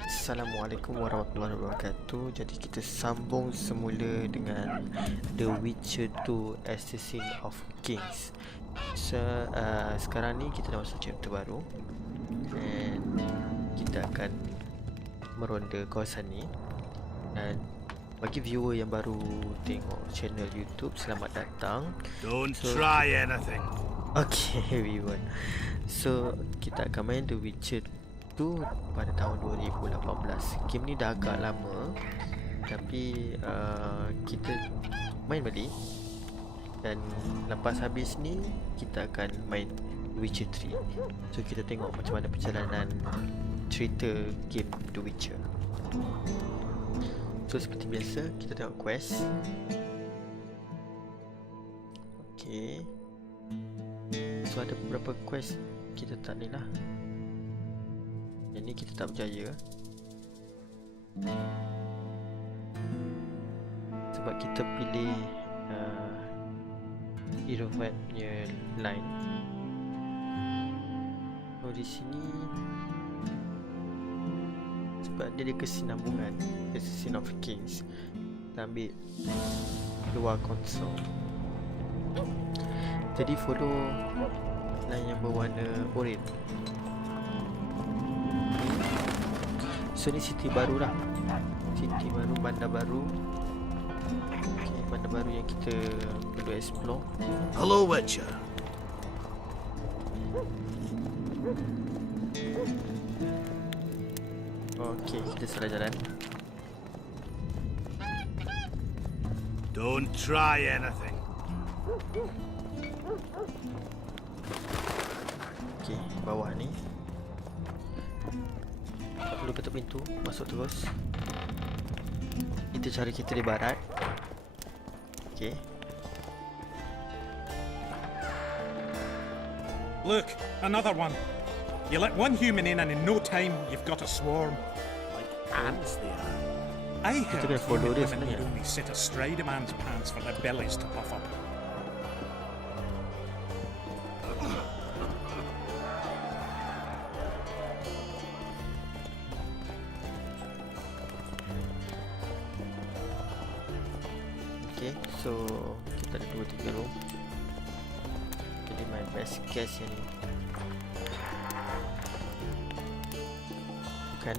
Assalamualaikum warahmatullahi wabarakatuh. Jadi kita sambung semula dengan The Witcher 2 Assassin of Kings. Sekarang ni kita dah masuk chapter baru and kita akan meronda kawasan ni. Dan bagi viewer yang baru tengok channel YouTube, selamat datang. Don't try anything. Okay everyone, so kita akan main The Witcher 2 pada tahun 2018. Game ni dah agak lama, tapi kita main balik. Dan lepas habis ni kita akan main Witcher 3. So kita tengok macam mana perjalanan cerita game The Witcher. So seperti biasa kita tengok quest. Okay, so ada beberapa quest kita tak ni lah. Yang ni kita tak berjaya sebab kita pilih Irovat punya line. Oh, di sini sebab dia ada kesinambungan Assassin of Kings. Kita ambil luar konsol. Jadi follow line yang berwarna oranye. So ni city baru lah. City baru, bandar baru. Okay, bandar baru yang kita perlu explore. Hello, Witcher. Okay, kita salah jalan. Don't try anything. Okay, bawah ni tak perlu ketuk pintu, masuk terus. Itu cara kita di barat. Okay. Look, another one. You let one human in and in no time you've got a swarm. Like ants they are. I Kita heard kena follow human dia women need sebenarnya. only sit astride a man's pants for their bellies to puff up. Okay, so kita ada 2-3 room. Jadi my best guess yang ni. Bukan?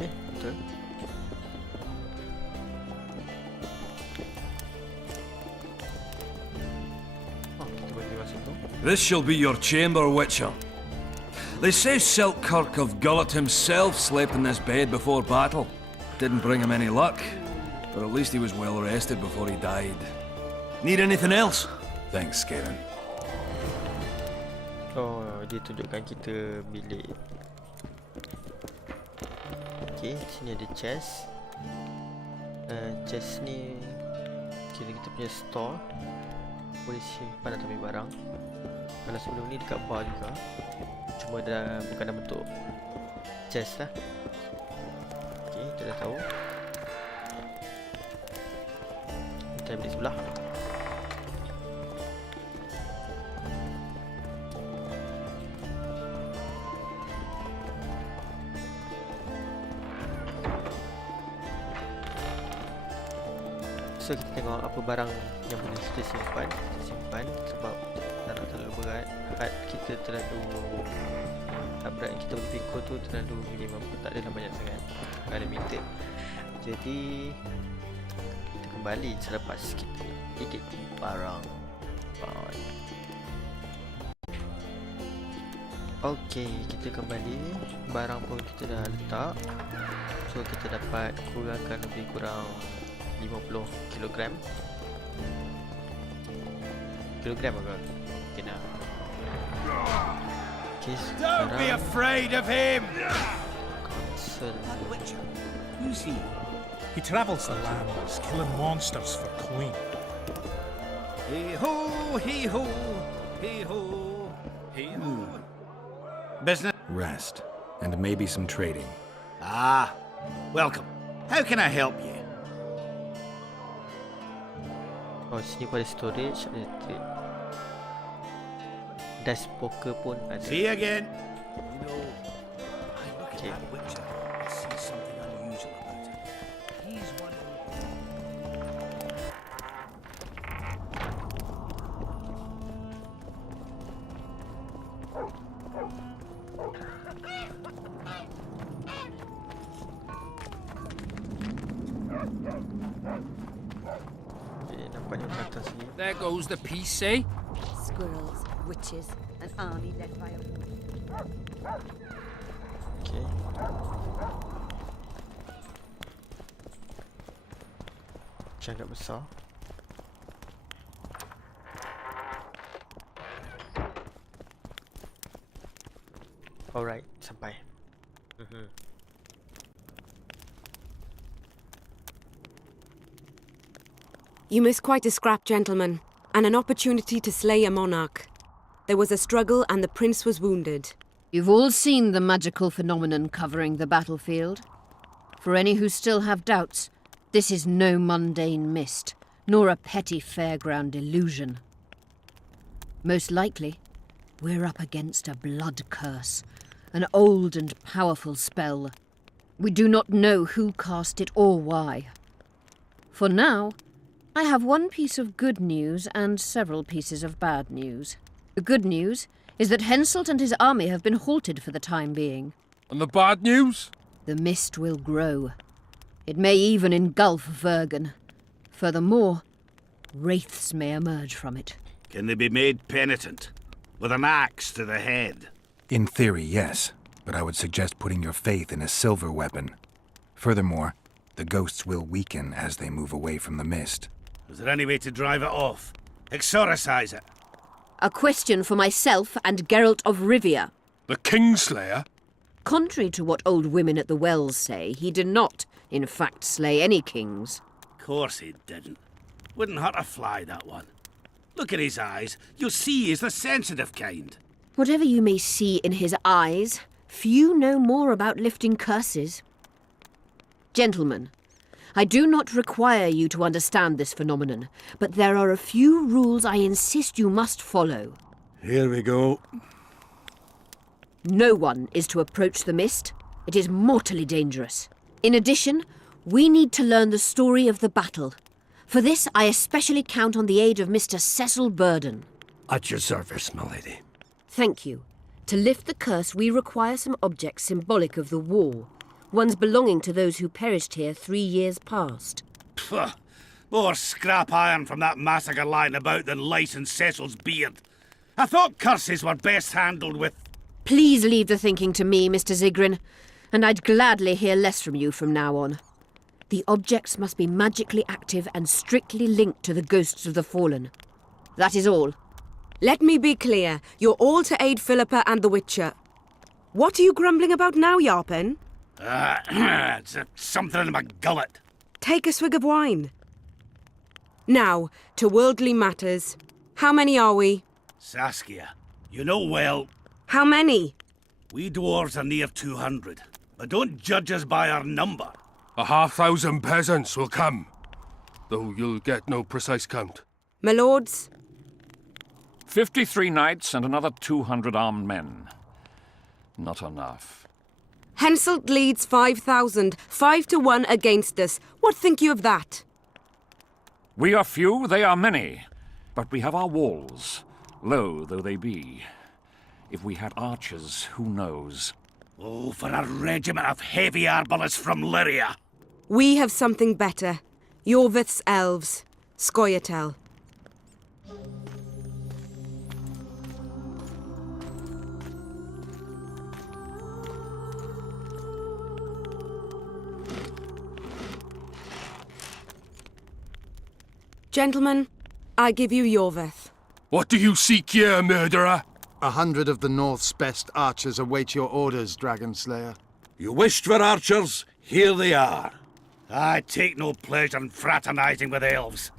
Betul. Oh, kita boleh masuk tu. This shall be your chamber, Witcher. They say Selkirk of Gullet himself slept in this bed before battle. Didn't bring him any luck, but at least he was well rested before he died. Need anything else? Thanks, Karen. Oh, dia tunjukkan kita bilik. Okay, sini ada chest. Chest ni kira kita punya store. Boleh simpan atau ambil barang. Kalau sebelum ni dekat bar juga, cuma bukan dalam bentuk chest lah. Okay, kita dah tahu. Kita ambil sebelah. So kita tengok apa barang yang boleh kita simpan. Kita simpan sebab tak nak terlalu berat. Kita terlalu berat yang kita boleh pikul tu terlalu minimum, tak adalah banyak sangat, unlimited. Jadi kita kembali selepas kita edit barang. Okay, kita kembali. Barang pun kita dah letak. So kita dapat kurangkan lebih kurang 50 kilogram. Kilogram agak kena. Okay, Don't be afraid of him. Console. Witcher, who's he? He travels the lands, killing monsters for coin. Hee ho, hee ho, hee ho, hee ho. Business. Rest, and maybe some trading. Ah, welcome. How can I help you? Oh, sini pun ada storage, ada trade. Dice poker pun ada. See you again. You know, I look at Okay. that Witcher. Nampaknya kat atas ni. There goes the piece, eh? Squirrels, witches, an army led by a... Okay. Macam agak besar. Alright, sampai. You miss quite a scrap, gentlemen, and an opportunity to slay a monarch. There was a struggle and the prince was wounded. You've all seen the magical phenomenon covering the battlefield. For any who still have doubts, this is no mundane mist, nor a petty fairground illusion. Most likely, we're up against a blood curse, an old and powerful spell. We do not know who cast it or why. For now, I have one piece of good news and several pieces of bad news. The good news is that Henselt and his army have been halted for the time being. And the bad news? The mist will grow. It may even engulf Vergen. Furthermore, wraiths may emerge from it. Can they be made penitent? With an axe to the head? In theory, yes, but I would suggest putting your faith in a silver weapon. Furthermore, the ghosts will weaken as they move away from the mist. Is there any way to drive it off? Exorcise it? A question for myself and Geralt of Rivia. The Kingslayer? Contrary to what old women at the wells say, he did not, in fact, slay any kings. Course he didn't. Wouldn't hurt a fly, that one. Look at his eyes. You'll see he's the sensitive kind. Whatever you may see in his eyes, few know more about lifting curses. Gentlemen, I do not require you to understand this phenomenon, but there are a few rules I insist you must follow. Here we go. No one is to approach the mist. It is mortally dangerous. In addition, we need to learn the story of the battle. For this, I especially count on the aid of Mr. Cecil Burden. At your service, my lady. Thank you. To lift the curse, we require some objects symbolic of the war. Ones belonging to those who perished here 3 years past. Pugh. More scrap iron from that massacre lying about than lice in Cecil's beard. I thought curses were best handled with... Please leave the thinking to me, Mr. Zigrin, and I'd gladly hear less from you from now on. The objects must be magically active and strictly linked to the ghosts of the fallen. That is all. Let me be clear. You're all to aid Philippa and the Witcher. What are you grumbling about now, Yarpen? It's something in my gullet. Take a swig of wine. Now, to worldly matters. How many are we? Saskia, you know well, How many? we dwarves are near 200. But don't judge us by our number. 1,500 peasants will come, though you'll get no precise count. My lords? 53 knights and another 200 armed men. Not enough. Henselt leads 5,000, 5 to 1 against us. What think you of that? We are few, they are many. But we have our walls, low though they be. If we had archers, who knows? Oh, for a regiment of heavy arbalists from Lyria. We have something better. Yorvith's elves. Scoia'tael. Gentlemen, I give you Yorvith. What do you seek here, murderer? 100 of the North's best archers await your orders, Dragon Slayer. You wished for archers? Here they are. I take no pleasure in fraternizing with elves.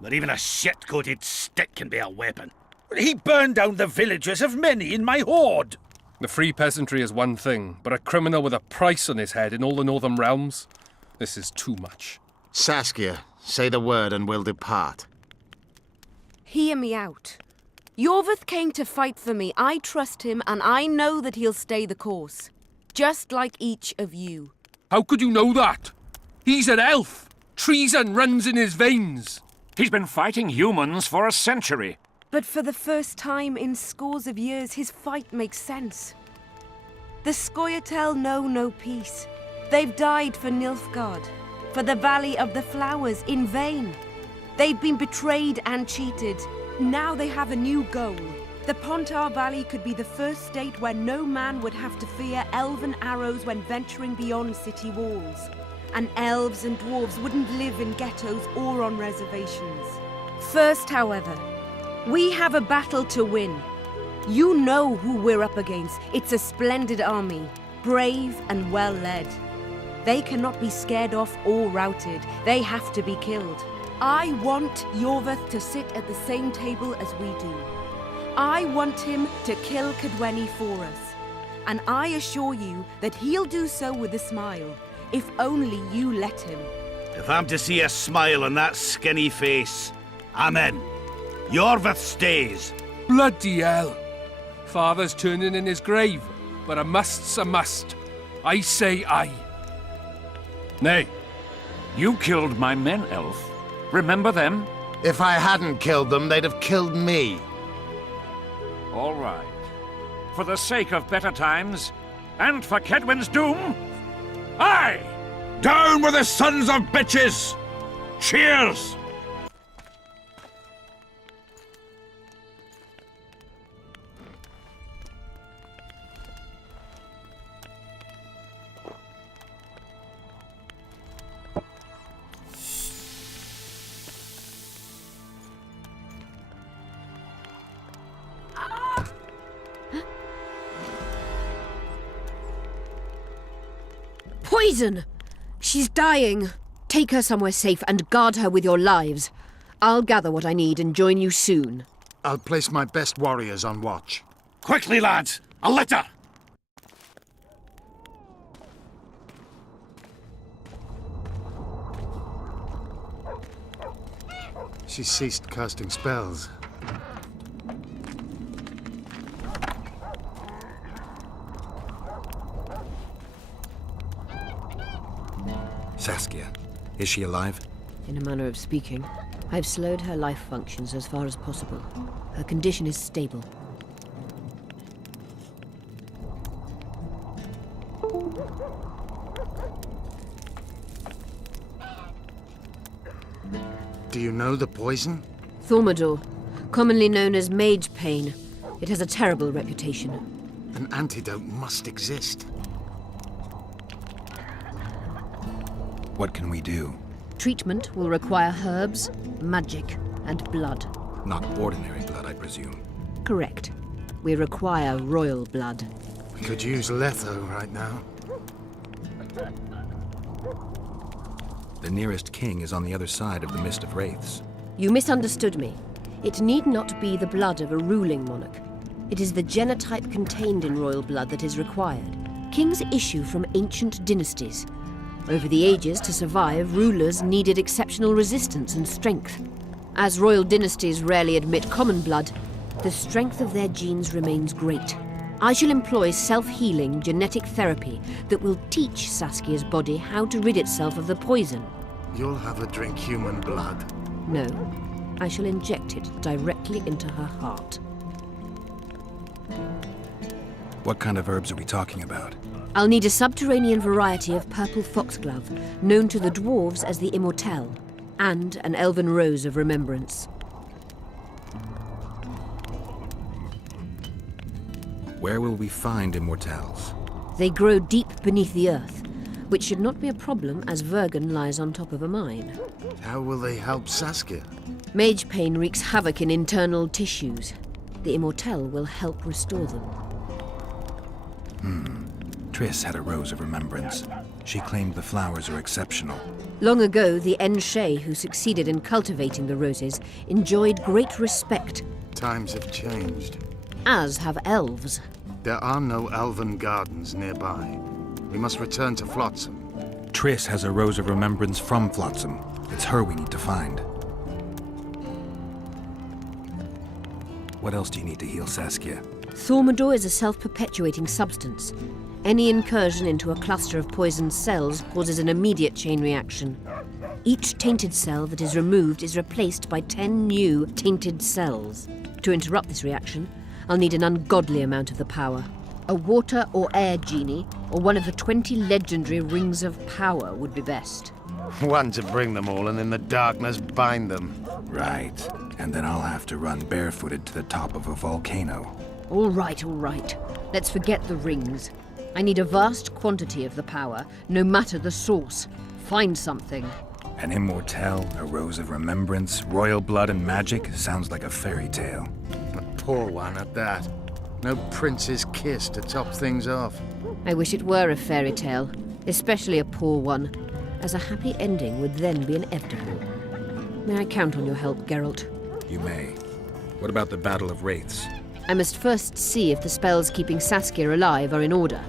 But even a shit-coated stick can be a weapon. He burned down the villages of many in my horde. The free peasantry is one thing, but a criminal with a price on his head in all the northern realms? This is too much. Saskia, say the word and we'll depart. Hear me out. Yorvith came to fight for me. I trust him, and I know that he'll stay the course. Just like each of you. How could you know that? He's an elf. Treason runs in his veins. He's been fighting humans for a century. But for the first time in scores of years, his fight makes sense. The Scoia'tael know no peace. They've died for Nilfgaard. for the Valley of the Flowers in vain. They've been betrayed and cheated. Now they have a new goal. The Pontar Valley could be the first state where no man would have to fear elven arrows when venturing beyond city walls. And elves and dwarves wouldn't live in ghettos or on reservations. First, however, we have a battle to win. You know who we're up against. It's a splendid army, brave and well led. They cannot be scared off or routed. They have to be killed. I want Yorveth to sit at the same table as we do. I want him to kill Cadweni for us. And I assure you that he'll do so with a smile, if only you let him. If I'm to see a smile on that skinny face, I'm in. Yorveth stays. Bloody hell. Father's turning in his grave, but a must's a must. I say aye. Nay. You killed my men, Elf. Remember them? If I hadn't killed them, they'd have killed me. All right. For the sake of better times, and for Kedwin's doom, aye! Down with the sons of bitches! Cheers! Poison! She's dying. Take her somewhere safe and guard her with your lives. I'll gather what I need and join you soon. I'll place my best warriors on watch. Quickly, lads! A litter! She ceased casting spells. Saskia, is she alive? In a manner of speaking, I've slowed her life functions as far as possible. Her condition is stable. Do you know the poison? Thaumadour, commonly known as mage pain. It has a terrible reputation. An antidote must exist. What can we do? Treatment will require herbs, magic, and blood. Not ordinary blood, I presume. Correct. We require royal blood. We could use Letho right now. The nearest king is on the other side of the Mist of Wraiths. You misunderstood me. It need not be the blood of a ruling monarch. It is the genotype contained in royal blood that is required. Kings issue from ancient dynasties. Over the ages, to survive, rulers needed exceptional resistance and strength. As royal dynasties rarely admit common blood, the strength of their genes remains great. I shall employ self-healing genetic therapy that will teach Saskia's body how to rid itself of the poison. You'll have her drink human blood. No, I shall inject it directly into her heart. What kind of herbs are we talking about? I'll need a subterranean variety of purple foxglove, known to the dwarves as the immortelle, and an elven rose of remembrance. Where will we find immortelles? They grow deep beneath the earth, which should not be a problem as Vergen lies on top of a mine. How will they help Saskia? Mage pain wreaks havoc in internal tissues. The immortelle will help restore them. Triss had a rose of remembrance. She claimed the flowers are exceptional. Long ago, the Enshe who succeeded in cultivating the roses enjoyed great respect, Times have changed. as have elves. There are no elven gardens nearby. We must return to Flotsam. Triss has a rose of remembrance from Flotsam. It's her we need to find. What else do you need to heal Saskia? Thaumadour is a self-perpetuating substance. Any incursion into a cluster of poisoned cells causes an immediate chain reaction. Each tainted cell that is removed is replaced by 10 new tainted cells. To interrupt this reaction, I'll need an ungodly amount of the power. A water or air genie, or one of the 20 legendary rings of power would be best. One to bring them all and in the darkness bind them. Right. And then I'll have to run barefooted to the top of a volcano. All right, all right. Let's forget the rings. I need a vast quantity of the power, no matter the source. Find something. An immortelle, a rose of remembrance, royal blood and magic sounds like a fairy tale. A poor one at that. No prince's kiss to top things off. I wish it were a fairy tale, especially a poor one, as a happy ending would then be inevitable. May I count on your help, Geralt? You may. What about the Battle of Wraiths? I must first see if the spells keeping Saskia alive are in order.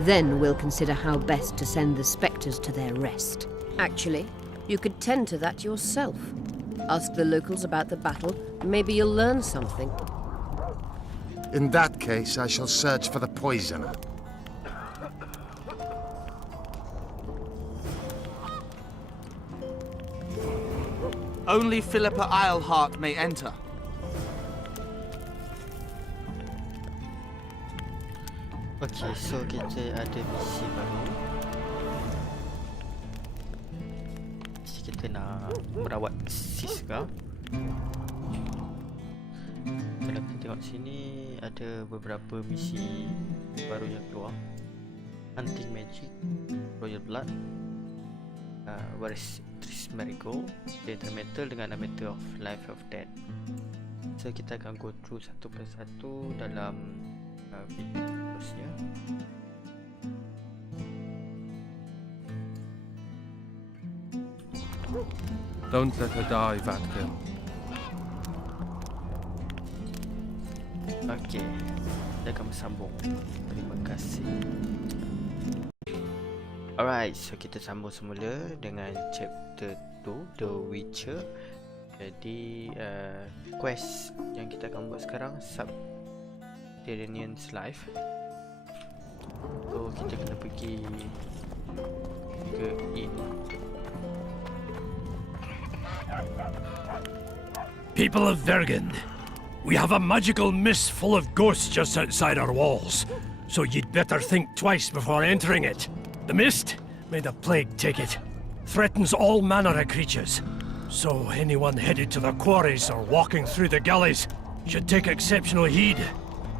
Then we'll consider how best to send the spectres to their rest. Actually, you could tend to that yourself. Ask the locals about the battle. Maybe you'll learn something. In that case, I shall search for the poisoner. Only Philippa Eilhart may enter. Okay, so kita ada misi baru. Misi kita nak merawat Siska. Kalau kita tengok sini ada beberapa misi baru yang keluar. Hunting Magic, Royal Blood, Waris Marigold, Data Metal dengan A Matter of Life of Death. So kita akan go through satu persatu dalam video terusnya. Don't let her die, Vatkin. Okay, kita akan bersambung. Terima kasih. Alright, so kita sambung semula dengan chapter 2, The Witcher. Jadi, quest yang kita akan buat sekarang, Subterranean's Life. So, kita kena pergi ke inn. People of Vergen, we have a magical mist full of ghosts just outside our walls, so you'd better think twice before entering it. The mist, may the plague take it, threatens all manner of creatures, so anyone headed to the quarries or walking through the gullies should take exceptional heed.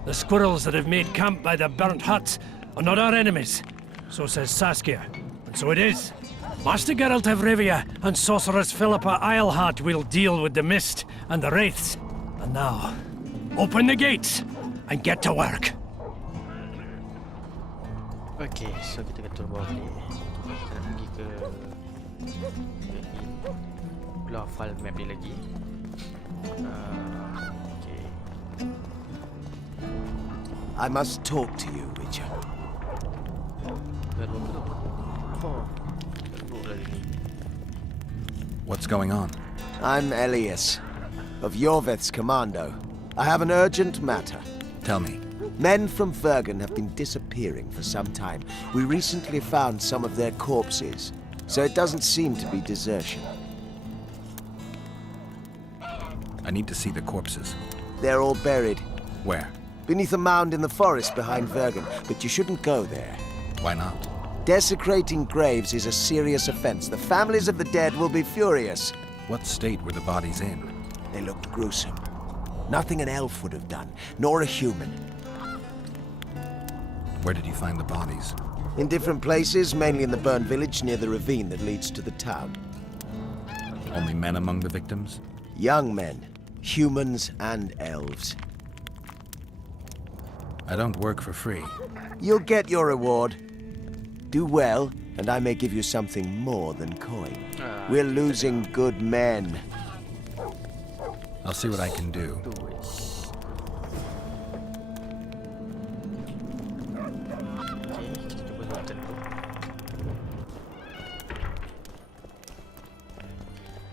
The squirrels that have made camp by the burnt huts are not our enemies, so says Saskia, and so it is. Master Geralt of Rivia and Sorceress Philippa Eilhart will deal with the mist and the wraiths. And now, open the gates and get to work. Okay, so kita akan turun bawah balik. Kita nak pergi ke inn. Belum hafal map ni lagi. Okay. I must talk to you, Witcher. What's going on? I'm Elias, of Yorveth's commando. I have an urgent matter. Tell me. Men from Vergen have been disappearing for some time. We recently found some of their corpses, so it doesn't seem to be desertion. I need to see the corpses. They're all buried. Where? Beneath a mound in the forest behind Vergen, but you shouldn't go there. Why not? Desecrating graves is a serious offense. The families of the dead will be furious. What state were the bodies in? They looked gruesome. Nothing an elf would have done, nor a human. Where did you find the bodies? In different places, mainly in the burned village near the ravine that leads to the town. Only men among the victims? Young men. Humans and elves. I don't work for free. You'll get your reward. Do well, and I may give you something more than coin. We're losing good men. I'll see what I can do.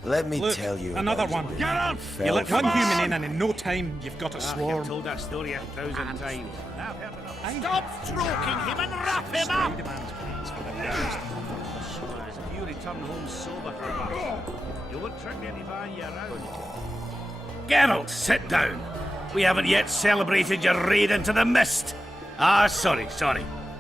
Let me tell you. Another one. Geralt! You let one human in, and in no time you've got a You've swarm. told that story 1,000 times. Stop stroking him and wrap him up! If you return home sober for a battle, you won't trick anybody around. Geralt, sit down. We haven't yet celebrated your raid into the mist. Ah, sorry.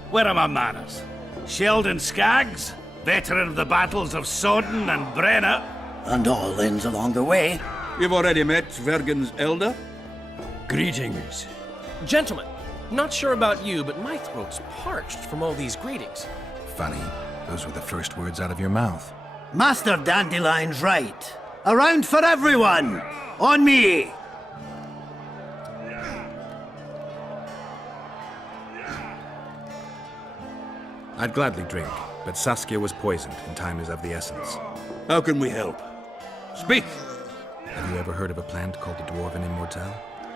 Where are my manners? Sheldon Skaggs? veteran of the battles of Sodden and Brenna. And all inns along the way. You've already met Vergen's elder? Greetings. Gentlemen, not sure about you, but my throat's parched from all these greetings. Funny, those were the first words out of your mouth. Master Dandelion's right. A round for everyone! On me! I'd gladly drink, but Saskia was poisoned and time is of the essence. How can we help? Speak! Have you ever heard of a plant called the Dwarven Immortelle?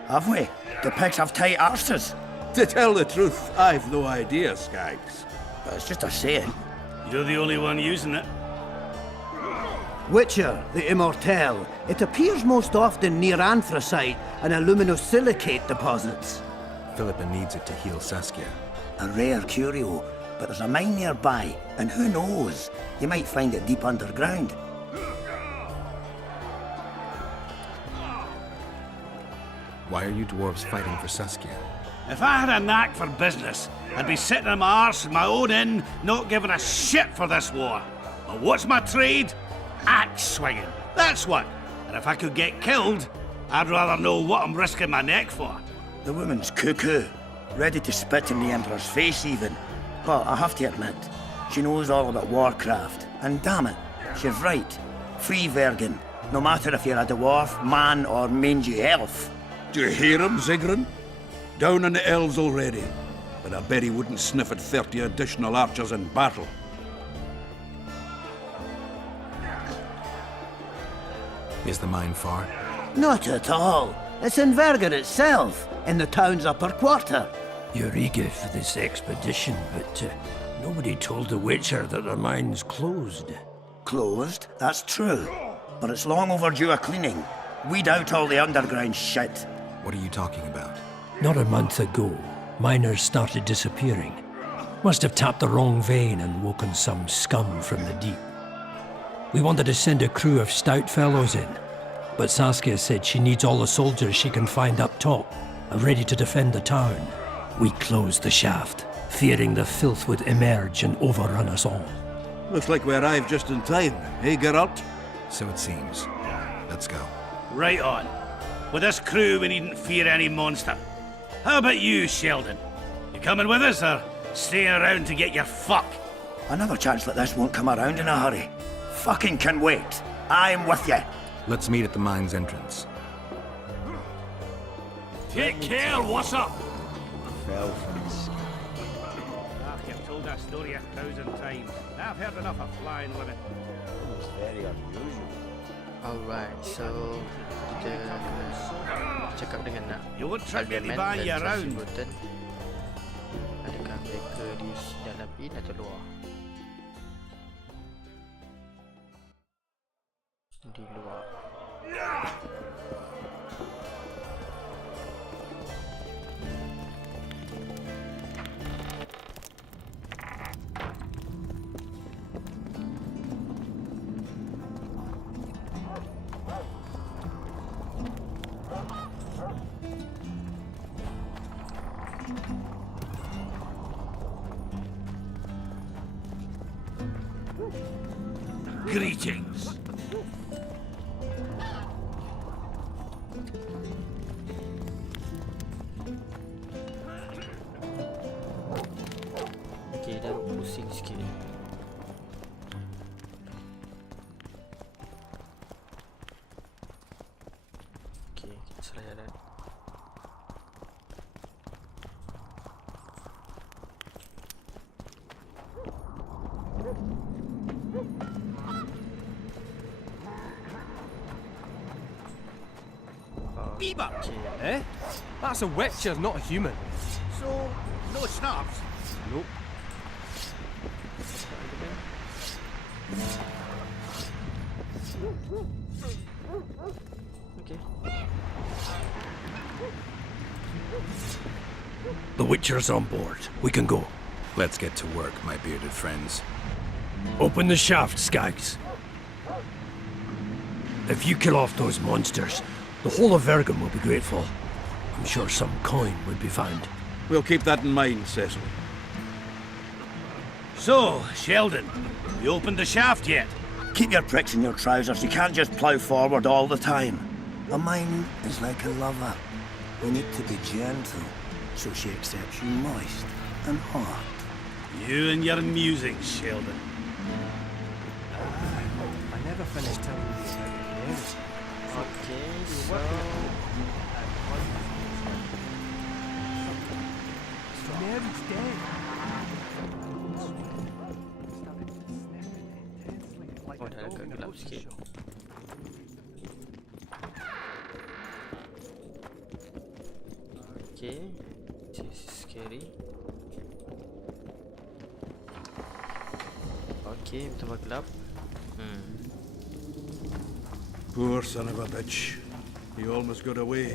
Have we? The pigs have tight arses. To tell the truth, I've no idea, Skaggs. It's just a saying. You're the only one using it. Witcher, the Immortelle. It appears most often near anthracite and aluminosilicate deposits. Philippa needs it to heal Saskia. A rare curio, but there's a mine nearby, and who knows? You might find it deep underground. Why are you dwarves fighting for Saskia? If I had a knack for business, I'd be sitting on my arse in my own inn, not giving a shit for this war. But what's my trade? Axe swinging. That's what. And if I could get killed, I'd rather know what I'm risking my neck for. The woman's cuckoo, ready to spit in the Emperor's face even. But I have to admit, she knows all about warcraft. And damn it, she's right. Free Vergen, no matter if you're a dwarf, man or mangy elf. Do you hear him, Zigrin? Down on the elves already. But I bet he wouldn't sniff at 30 additional archers in battle. Is the mine far? Not at all. It's in Vergen itself, in the town's upper quarter. You're eager for this expedition, but nobody told the Witcher that the mine's closed. Closed? That's true. But it's long overdue a cleaning. Weed out all the underground shit. What are you talking about? Not a month ago, miners started disappearing. Must have tapped the wrong vein and woken some scum from the deep. We wanted to send a crew of stout fellows in, but Saskia said she needs all the soldiers she can find up top and ready to defend the town. We closed the shaft, fearing the filth would emerge and overrun us all. Looks like we arrived just in time, eh, Geralt? So it seems. Let's go. Right on. With this crew, we needn't fear any monster. How about you, Sheldon? You coming with us, or staying around to get your fuck? Another chance like this won't come around in a hurry. Fucking can wait. I'm with you. Let's meet at the mine's entrance. Take care, what's up? Fell from the sky. I've told that story 1,000 times. I've heard enough of flying women. It was very unusual. Alright, so kita cakap dengan nak You won't trick me to Permainan buy dan you around. Komputer. Adakah mereka di dalam in atau luar? Di luar. Greetings. Okay, dah pusing sikit. Okay, kita salah jalan. Bieber! Eh? That's a witcher, not a human. So, no snobs? Nope. Okay. The Witcher's on board. We can go. Let's get to work, my bearded friends. Open the shaft, Skaggs. If you kill off those monsters, the whole of Vergen will be grateful. I'm sure some coin would be found. We'll keep that in mind, Cecil. So, Sheldon, you opened the shaft yet? Keep your pricks in your trousers. You can't just plough forward all the time. A mine is like a lover. You need to be gentle, so she accepts you moist and hot. You and your musings, Sheldon. I never finished telling you about the news. Okay, so Mary's dead. oh, dah agak gelap sikit. Okay, this is scary. Okay, tambah gelap. Poor son of a bitch. He almost got away.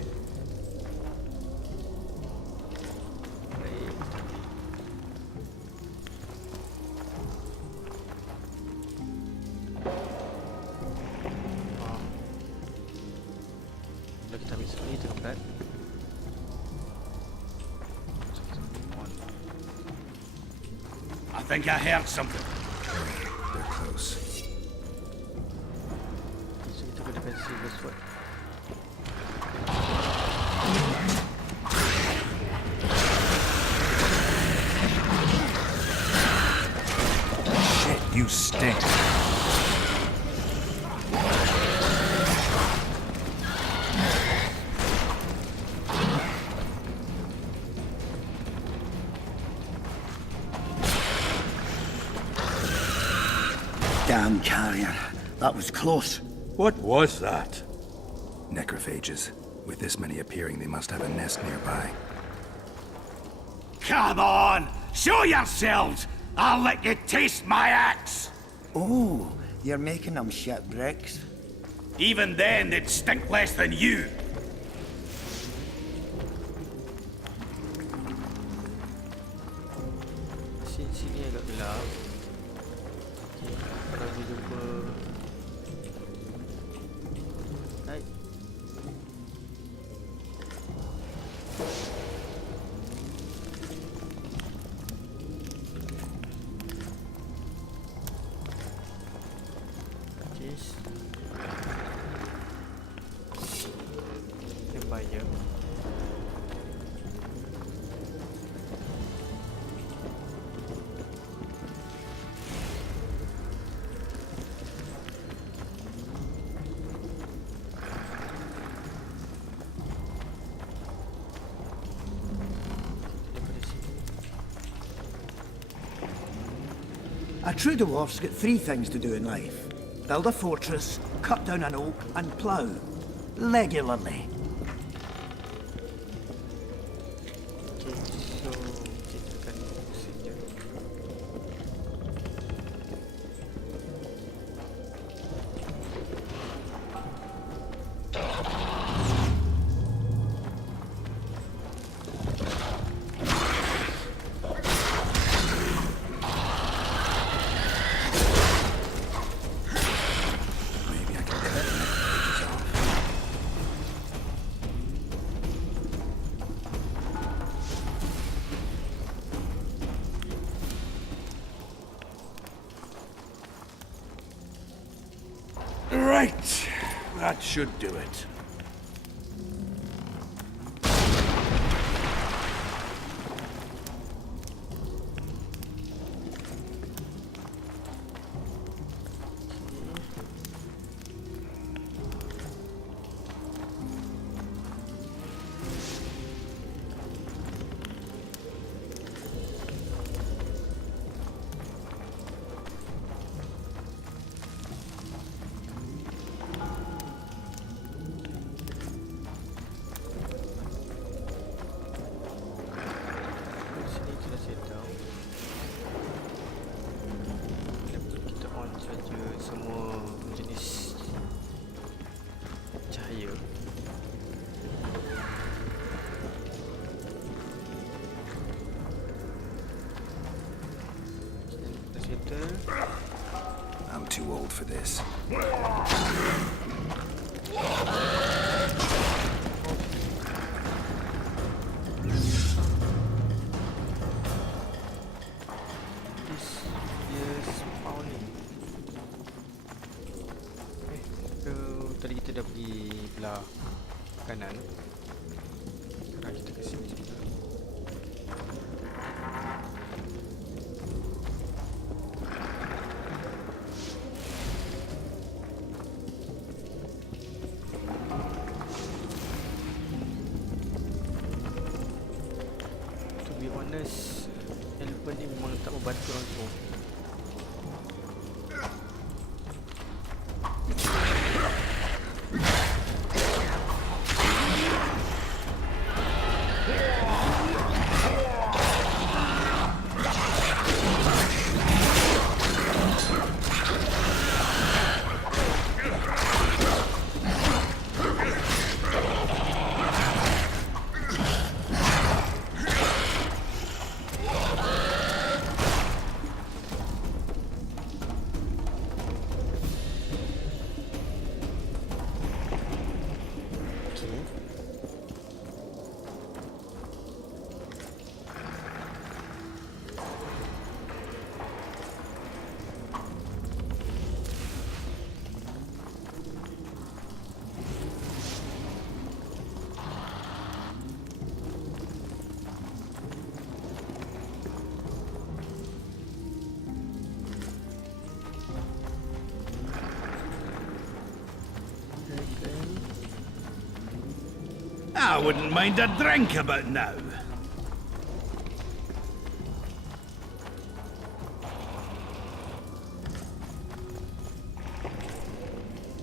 Kalau kita ambil sini tu tempat. I think I heard something. They're close. So kita kena defensive this way. Shit, you stink. Damn carrier. That was close. What was that? Necrophages. With this many appearing, they must have a nest nearby. Come on! Show yourselves! I'll let you taste my axe! Oh, you're making them shit bricks? Even then, they'd stink less than you. Sini agak gelap. Okay, kalau dia jumpa. Hai. Okay. Yang bahaya. A true dwarf's got three things to do in life. Build a fortress, cut down an oak, and plough. Regularly. Okay, so kita akan fokus saja. Right. That should do it. I'm too old for this. kita dah pergi belah kanan. Sekarang kita ke sini juga. To be honest, elephant ni memang tak membantu orang tu. I wouldn't mind a drink about now.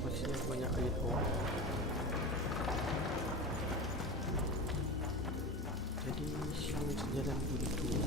Masih banyak air bawah. Jadi sini jalan begitu.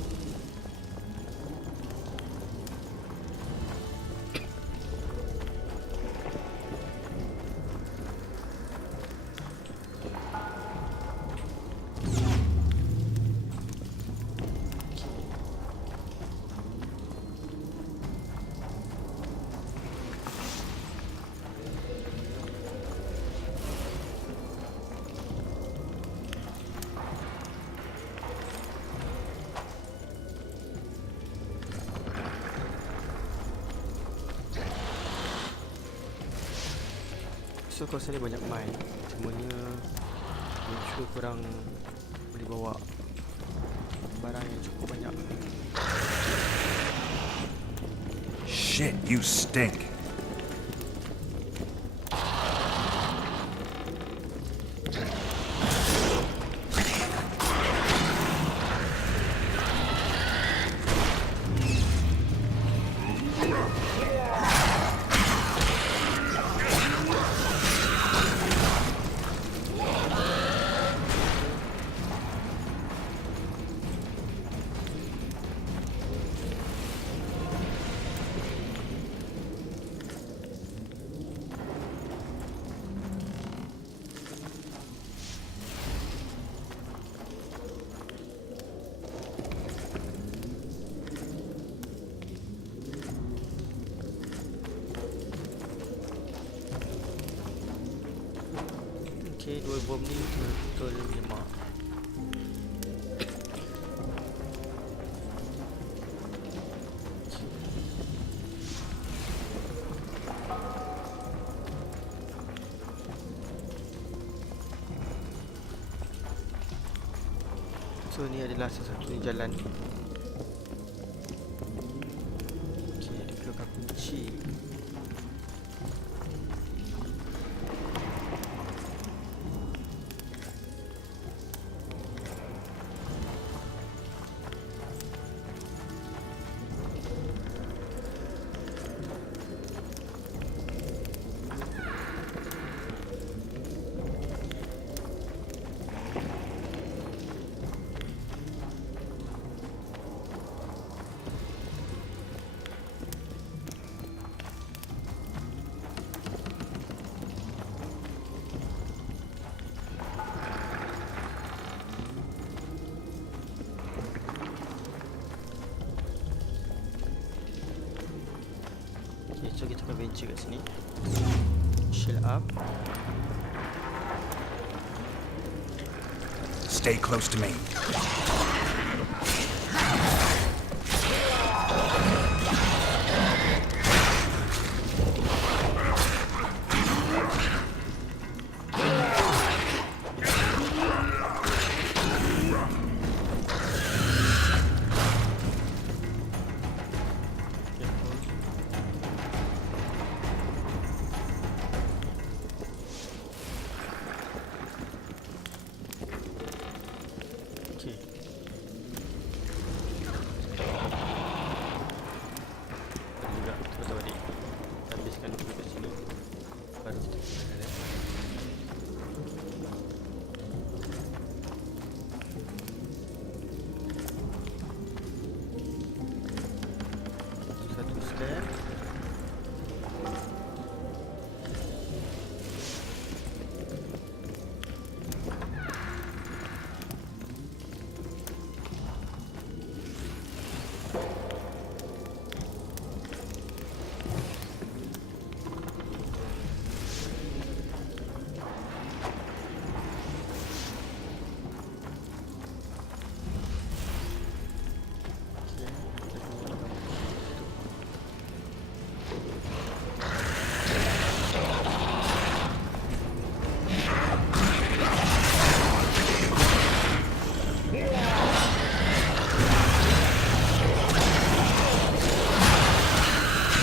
So kawasan ni banyak mine. Cumanya muncul korang boleh bawa barang yang cukup banyak. Shit, you stink. Okay, 2 bom ni betul menyemak. So ni adalah satu jalan. Okay, dia perlukan kunci. So kita akan venture kat sini. Shield up. Stay close to me.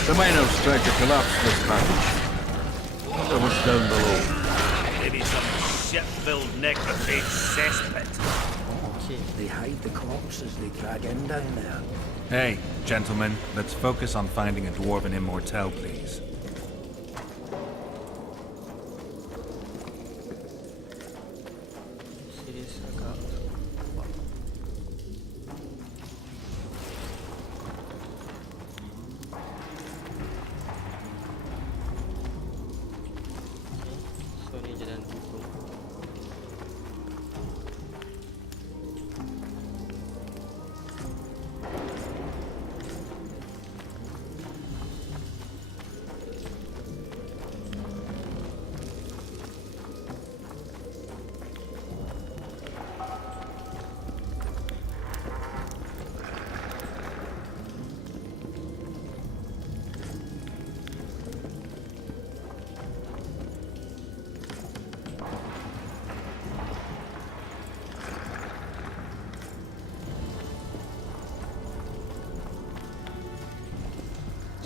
The minor striker collapsed this passage. Wonder what's down below. Maybe some shit-filled necrophage cesspit. Okay. They hide the corpses they drag in down there. Hey, gentlemen, let's focus on finding a dwarven immortal, please. Serius agak. So ni jalan hukum.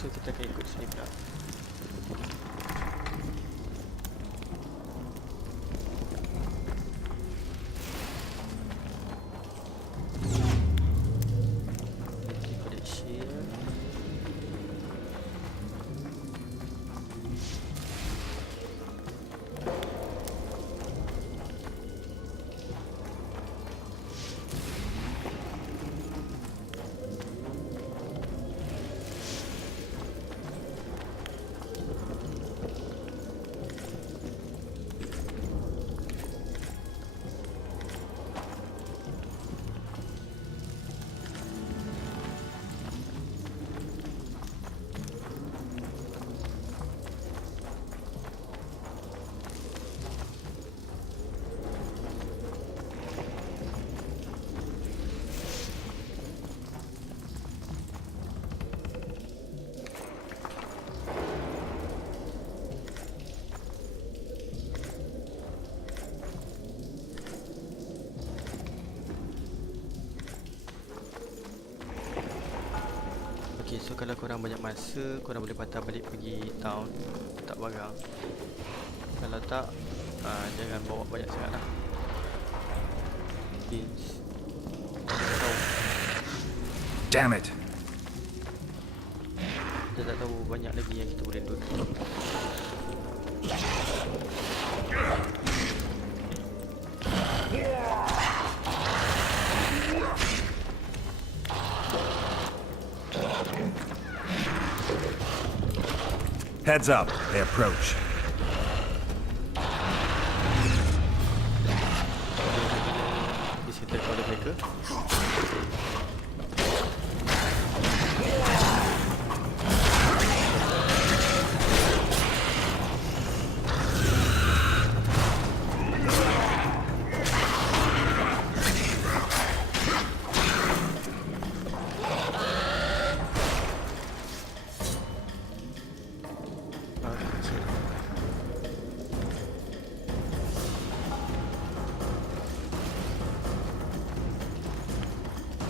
So kita akan ikut sini pula. Ikut shield. Okay, so kalau korang banyak masa, korang boleh patah balik pergi town, tak barang. Kalau tak, jangan bawa banyak sangat lah. Pins. Damn it! Kita tak tahu banyak lagi yang kita boleh loot. Heads up, they approach. Di sekitar kepala mereka.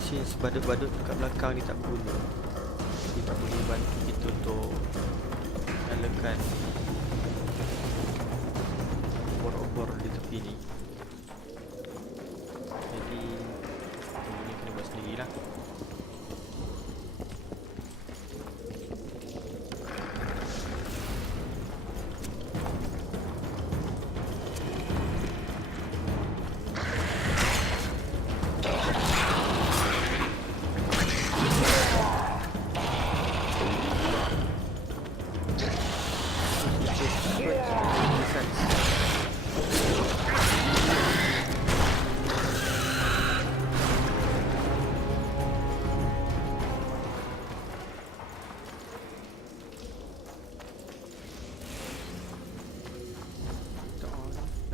Since badut-badut kat belakang ni tak berguna, dia tak boleh bantu kita untuk nyalakan obor-obor di tepi ni. Jadi kita ni kena buat sendirilah.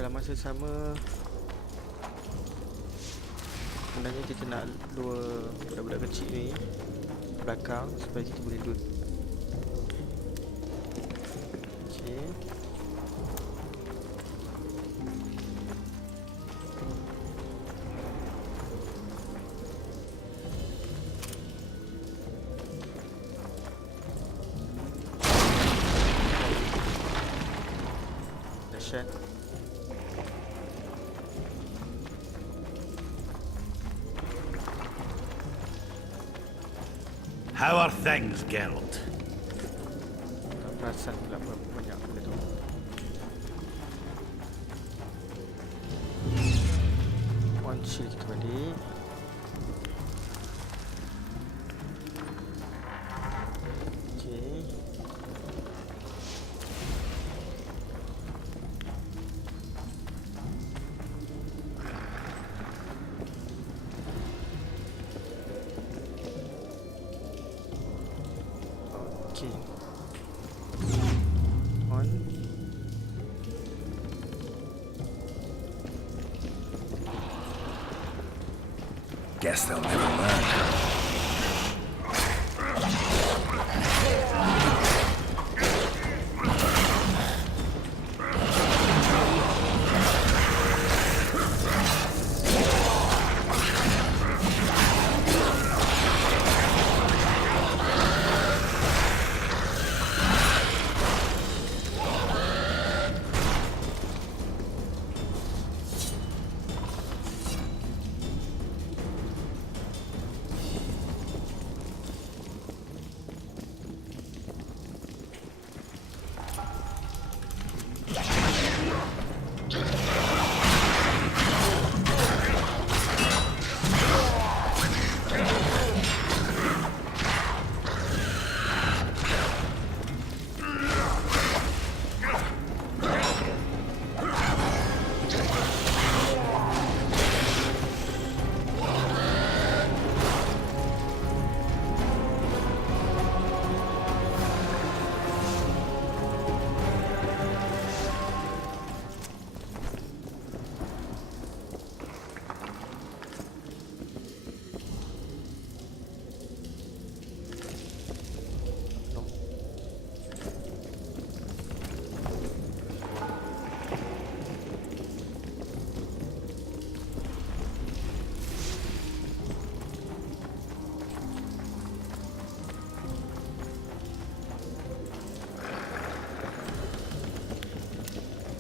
Dalam masa sama, sebenarnya kita nak lure budak-budak kecil ni belakang supaya kita boleh loot. Okay. Shit. How are things, Geralt? Tak perasan pula berapa banyak benda tu. One shield kita balik. Okay. Okay. On. Guess they'll never learn.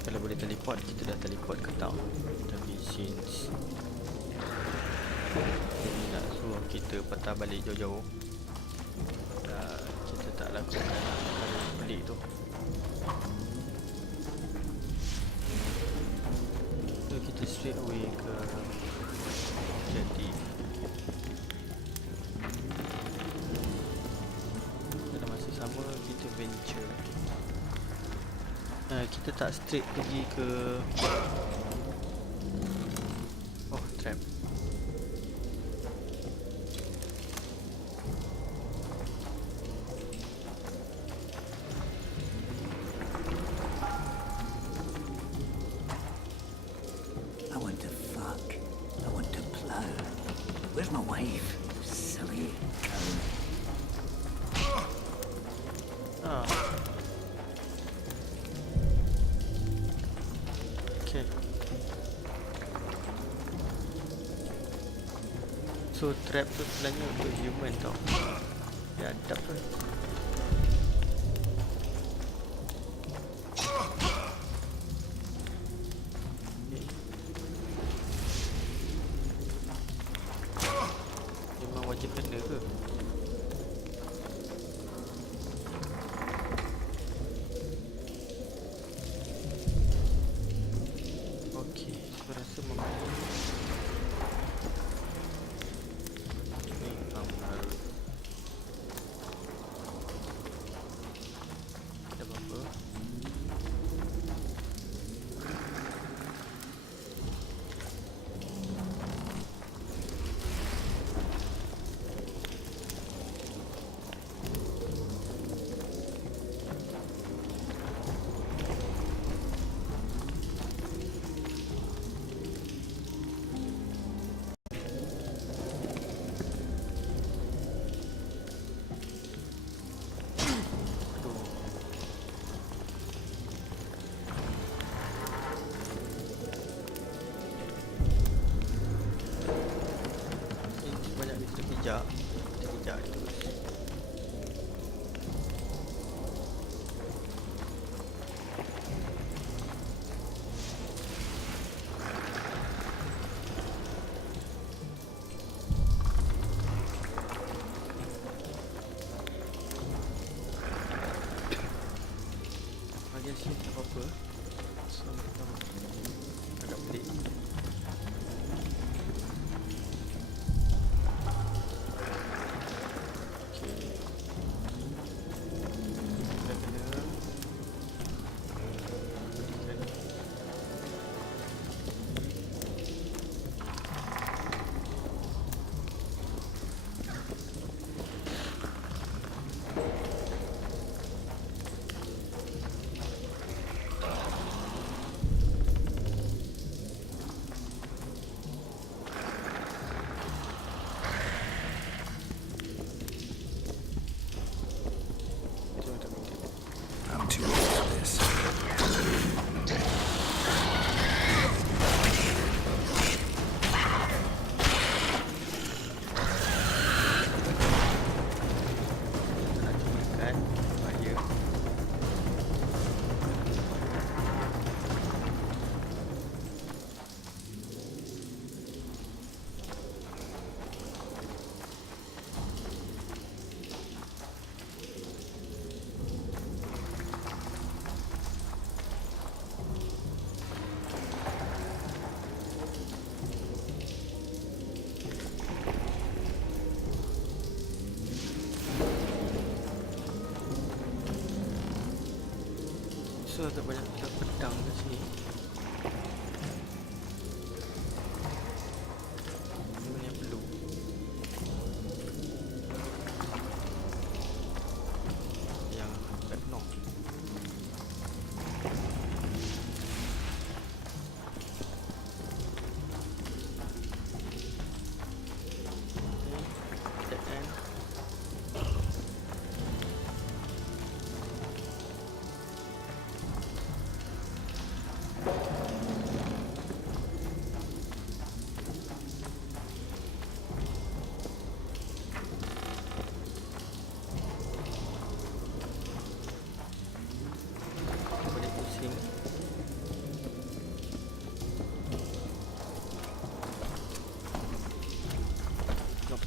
Kalau boleh teleport, kita dah teleport ke tau. Tapi since ini nak suruh kita patah balik jauh-jauh, kita tak lakukan perkara pelik tu. So kita straight away ke objektif. Dalam masa sama kita venture. Kita tak straight pergi ke... Oh, trap. I want to fuck. I want to plow. Where's my wife? Silly cow. Ah. Okay. So trap tu sebenarnya untuk human tau. Dia adab tu. Memang wajib kena ke? Okey, saya rasa memang Okay, tak apa-apa. So, agak pelik. I'm too old for this. So agak banyak pedang kat sini. Ini mana yang perlu? Yang kat no.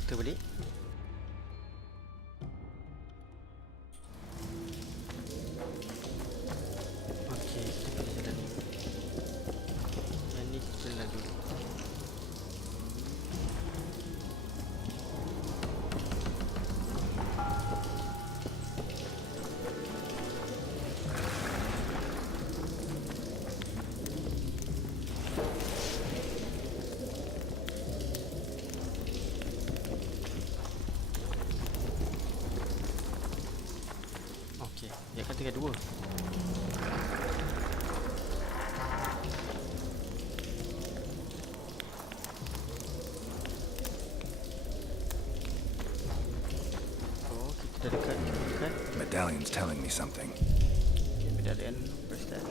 Kita balik. Okey, kita pilih jalan ni. Yang ni kita jalan dulu. Dia akan tinggal dua. Oh, kita dah dekat. Medallion's telling me something. Okay, medallion. Press that.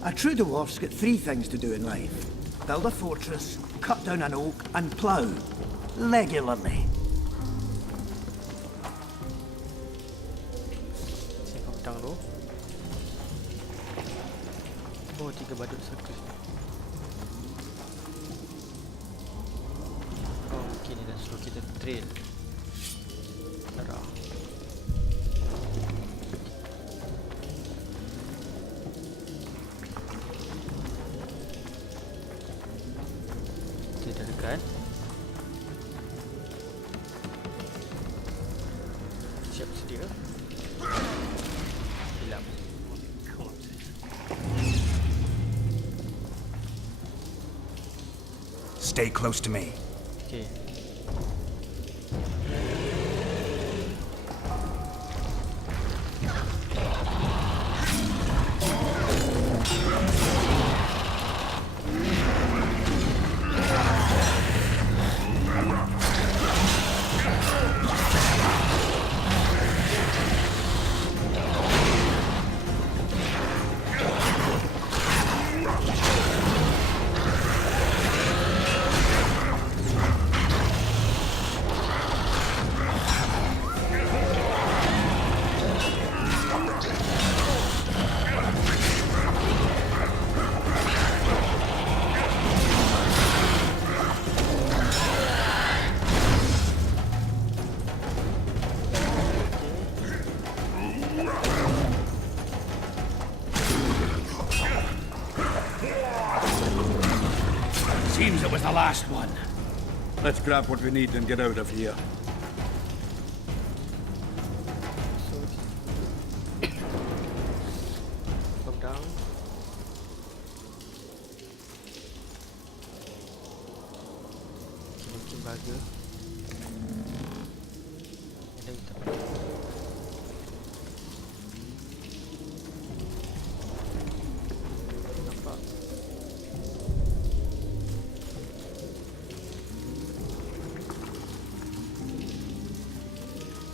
A true dwarf's got three things to do in life. Build a fortress, cut down an oak, and plough. Regularly. Simpan pedang dulu. Oh, 3 badut circus ni. Oh, mungkin ni dah suruh kita trail. Darah. Kita dah dekat. Siap sedia. Hilang. Stay close to me. Okay. Seems it was the last one. Let's grab what we need and get out of here. Come down. Mungkin burger. Ada kita. Nampak.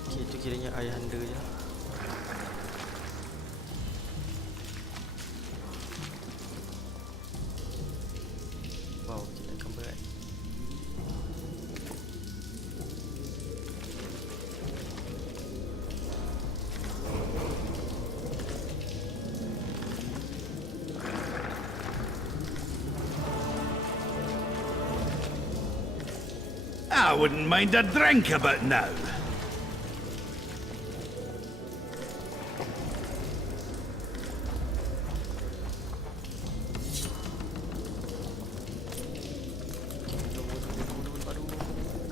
Okay, itu kiranya ayahanda je. Wow, kita akan berat. I wouldn't mind a drink about now.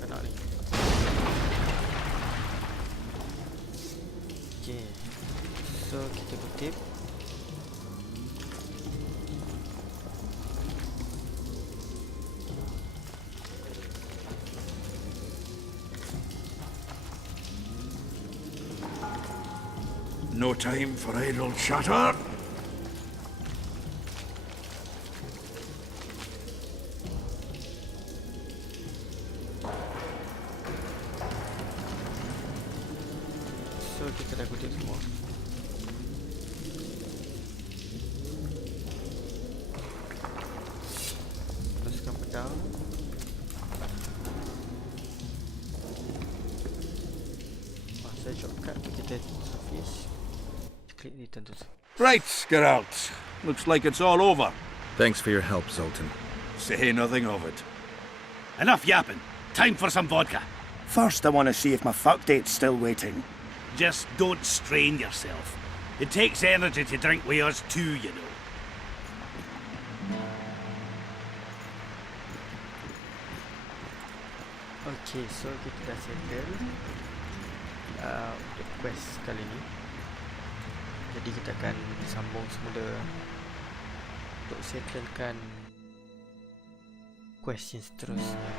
Kena ni. Okay. So kita kutip. No time for idle chatter. So kita dah kutip semua. Teruskan pedang. Masa shortcut kita surface. Klik return to surface. Right, Geralt. Looks like it's all over. Thanks for your help, Zoltan. Say nothing of it. Enough yapping. Time for some vodka. First, I want to see if my fuck date's still waiting. Just don't strain yourself. It takes energy to drink with us too, you know. Okay, so kita dah settle untuk quest kali ni. Jadi kita akan sambung semula untuk settlekan quest yang seterusnya.